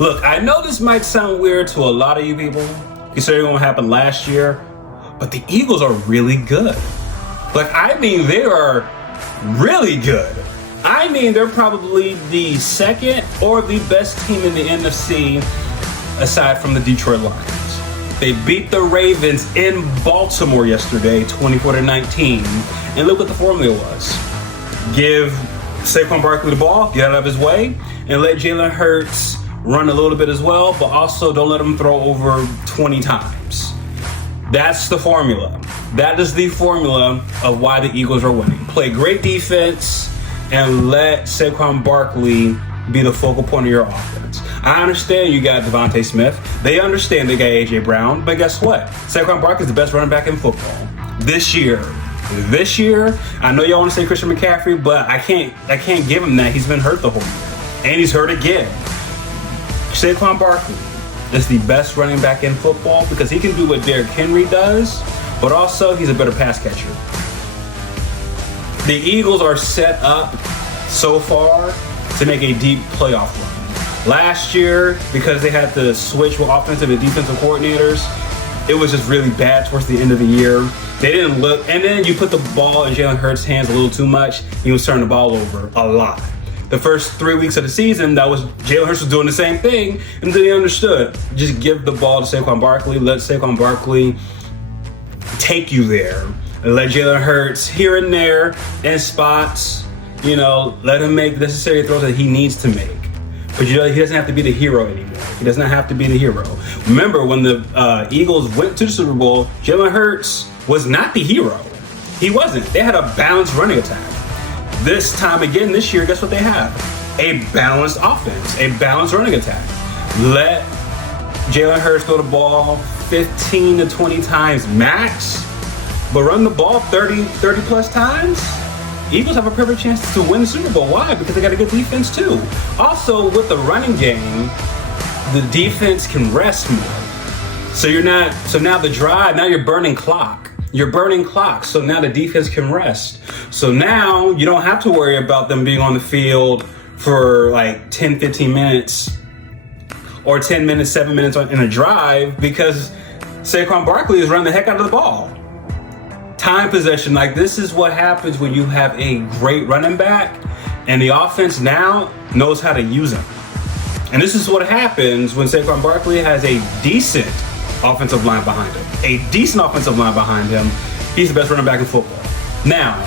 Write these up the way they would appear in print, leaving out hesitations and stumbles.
Look, I know this might sound weird to a lot of you people, considering what happened last year, but the Eagles are really good. They are really good. They're probably the second or the best team in the NFC aside from the Detroit Lions. They beat the Ravens in Baltimore yesterday, 24-19. And look what the formula was. Give Saquon Barkley the ball, get out of his way, and let Jalen Hurts run a little bit as well, but also don't let him throw over 20 times. That's the formula. That is the formula of why the Eagles are winning. Play great defense and let Saquon Barkley be the focal point of your offense. I understand you got Devontae Smith. They understand they got A.J. Brown. But guess what? Saquon Barkley is the best running back in football this year. I know y'all want to say Christian McCaffrey, but I can't give him that. He's been hurt the whole year. And he's hurt again. Saquon Barkley is the best running back in football because he can do what Derrick Henry does, but also he's a better pass catcher. The Eagles are set up so far to make a deep playoff run. Last year, because they had to switch with offensive and defensive coordinators, it was just really bad towards the end of the year. They didn't look, and then you put the ball in Jalen Hurts' hands a little too much. He was turning the ball over a lot. The first 3 weeks of the season, Jalen Hurts was doing the same thing, and then he understood. Just give the ball to Saquon Barkley. Let Saquon Barkley take you there. And let Jalen Hurts here and there in spots, let him make the necessary throws that he needs to make. But he doesn't have to be the hero anymore. He doesn't have to be the hero. Remember, when the Eagles went to the Super Bowl, Jalen Hurts was not the hero. He wasn't. They had a balanced running attack. This time again, this year, guess what they have? A balanced offense, a balanced running attack. Let Jalen Hurts throw the ball 15 to 20 times max, but run the ball 30 plus times. Eagles have a perfect chance to win the Super Bowl. Why? Because they got a good defense too. Also, with the running game, the defense can rest more. So now the drive, now you're burning clock. So now the defense can rest. So now you don't have to worry about them being on the field for like 10, 15 minutes or 10 minutes, 7 minutes in a drive because Saquon Barkley is running the heck out of the ball. Time possession, this is what happens when you have a great running back and the offense now knows how to use him. And this is what happens when Saquon Barkley has a decent offensive line behind him. He's the best running back in football. Now,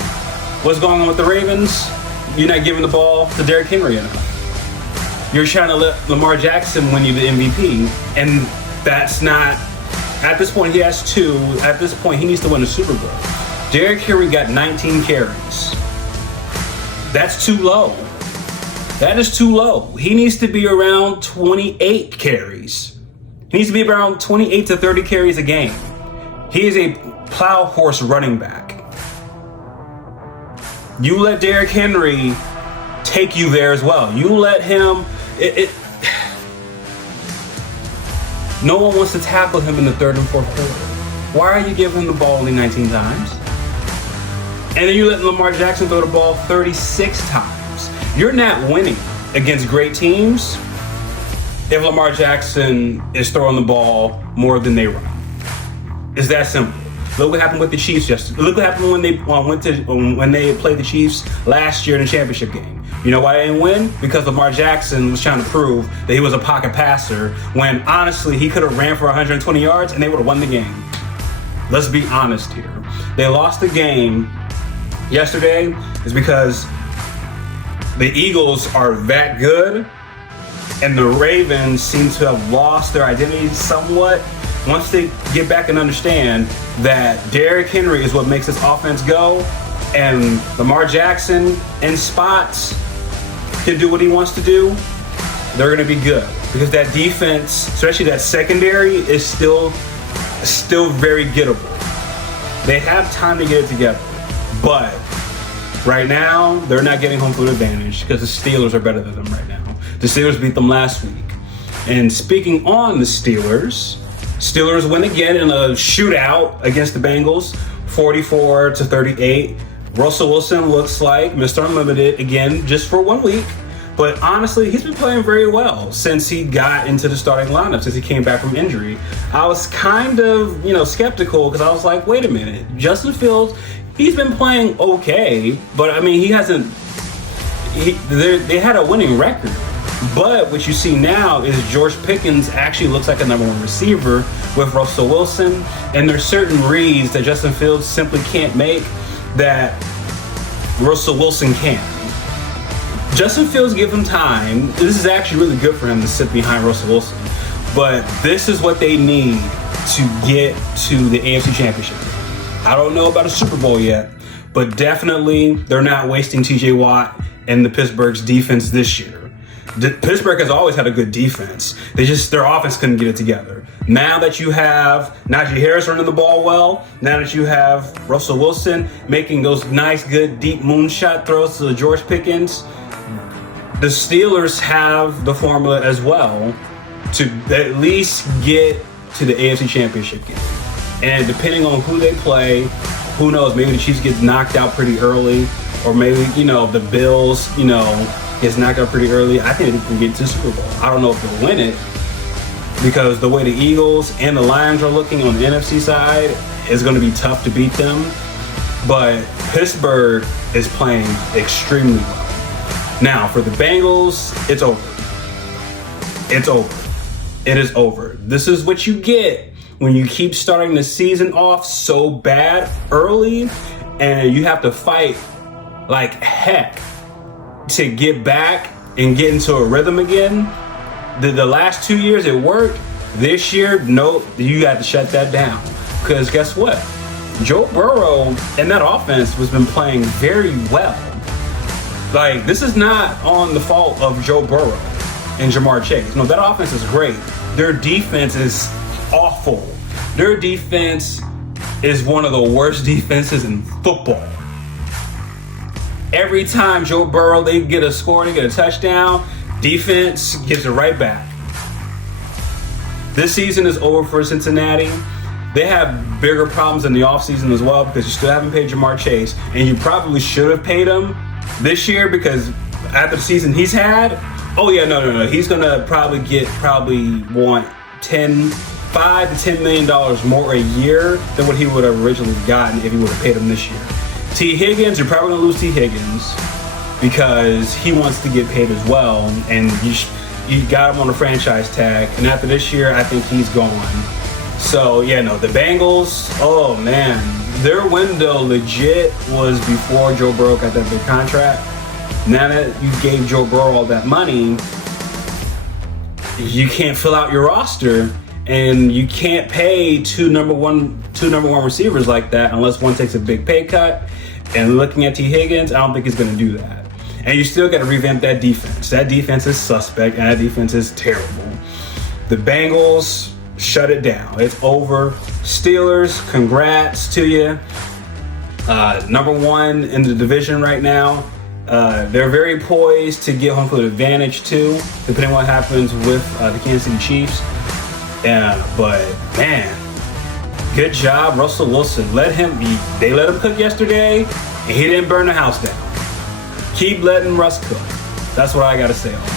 what's going on with the Ravens? You're not giving the ball to Derrick Henry enough. You're trying to let Lamar Jackson win you the MVP, and that's not. At this point, he has 2. At this point, he needs to win the Super Bowl. Derrick Henry got 19 carries. That's too low. That is too low. He needs to be around 28 carries. He needs to be around 28 to 30 carries a game. He is a plow horse running back. You let Derrick Henry take you there as well. You let him... No one wants to tackle him in the third and fourth quarter. Why are you giving him the ball only 19 times? And then you let Lamar Jackson throw the ball 36 times. You're not winning against great teams if Lamar Jackson is throwing the ball more than they run. It's that simple. Look what happened with the Chiefs yesterday. Look what happened when they played the Chiefs last year in the championship game. You know why they didn't win? Because Lamar Jackson was trying to prove that he was a pocket passer when honestly he could have ran for 120 yards and they would have won the game. Let's be honest here. They lost the game yesterday is because the Eagles are that good and the Ravens seem to have lost their identity somewhat. Once they get back and understand that Derrick Henry is what makes this offense go and Lamar Jackson in spots can do what he wants to do, they're going to be good. Because that defense, especially that secondary, is still very gettable. They have time to get it together. But right now, they're not getting home field advantage because the Steelers are better than them right now. The Steelers beat them last week. And speaking on the Steelers win again in a shootout against the Bengals, 44-38. Russell Wilson looks like Mr. Unlimited again, just for 1 week. But honestly, he's been playing very well since he got into the starting lineup, since he came back from injury. I was kind of, skeptical because I was like, wait a minute, Justin Fields, he's been playing okay, but I mean, they had a winning record. But what you see now is George Pickens actually looks like a number one receiver with Russell Wilson, and there's certain reads that Justin Fields simply can't make that Russell Wilson can. Justin Fields, give him time. This is actually really good for him to sit behind Russell Wilson. But this is what they need to get to the AFC Championship. I don't know about a Super Bowl yet, but definitely they're not wasting TJ Watt and the Pittsburgh's defense this year. Pittsburgh has always had a good defense. Their offense couldn't get it together. Now that you have Najee Harris running the ball well, now that you have Russell Wilson making those nice, good, deep moonshot throws to George Pickens, the Steelers have the formula as well to at least get to the AFC Championship game. And depending on who they play, who knows, maybe the Chiefs get knocked out pretty early, or maybe, the Bills, gets knocked out pretty early. I think they can get to the Super Bowl. I don't know if they'll win it because the way the Eagles and the Lions are looking on the NFC side is going to be tough to beat them. But Pittsburgh is playing extremely well. Now, for the Bengals, it's over. It's over. It is over. This is what you get when you keep starting the season off so bad early and you have to fight like heck to get back and get into a rhythm again. The last 2 years it worked. This year, no, you got to shut that down. Because guess what? Joe Burrow and that offense has been playing very well. Like, this is not on the fault of Joe Burrow and Jamar Chase. No, that offense is great. Their defense is awful. Their defense is one of the worst defenses in football. Every time Joe Burrow, they get a score, they get a touchdown, defense gives it right back. This season is over for Cincinnati. They have bigger problems in the offseason as well because you still haven't paid Jamar Chase, and you probably should have paid him this year because after the season he's had, no. He's going to probably want $5 to $10 million more a year than what he would have originally gotten if he would have paid him this year. T. Higgins, you're probably going to lose T. Higgins because he wants to get paid as well, and you got him on a franchise tag, and after this year, I think he's gone. So, the Bengals, oh man, their window legit was before Joe Burrow got that big contract. Now that you gave Joe Burrow all that money, you can't fill out your roster, and you can't pay two number one receivers like that unless one takes a big pay cut. And looking at T. Higgins, I don't think he's going to do that. And you still got to revamp that defense. That defense is suspect, and that defense is terrible. The Bengals, shut it down. It's over. Steelers, congrats to you. Number one in the division right now. They're very poised to get home field advantage too, depending on what happens with the Kansas City Chiefs. But man, good job, Russell Wilson. They let him cook yesterday, and he didn't burn the house down. Keep letting Russ cook. That's what I got to say on that.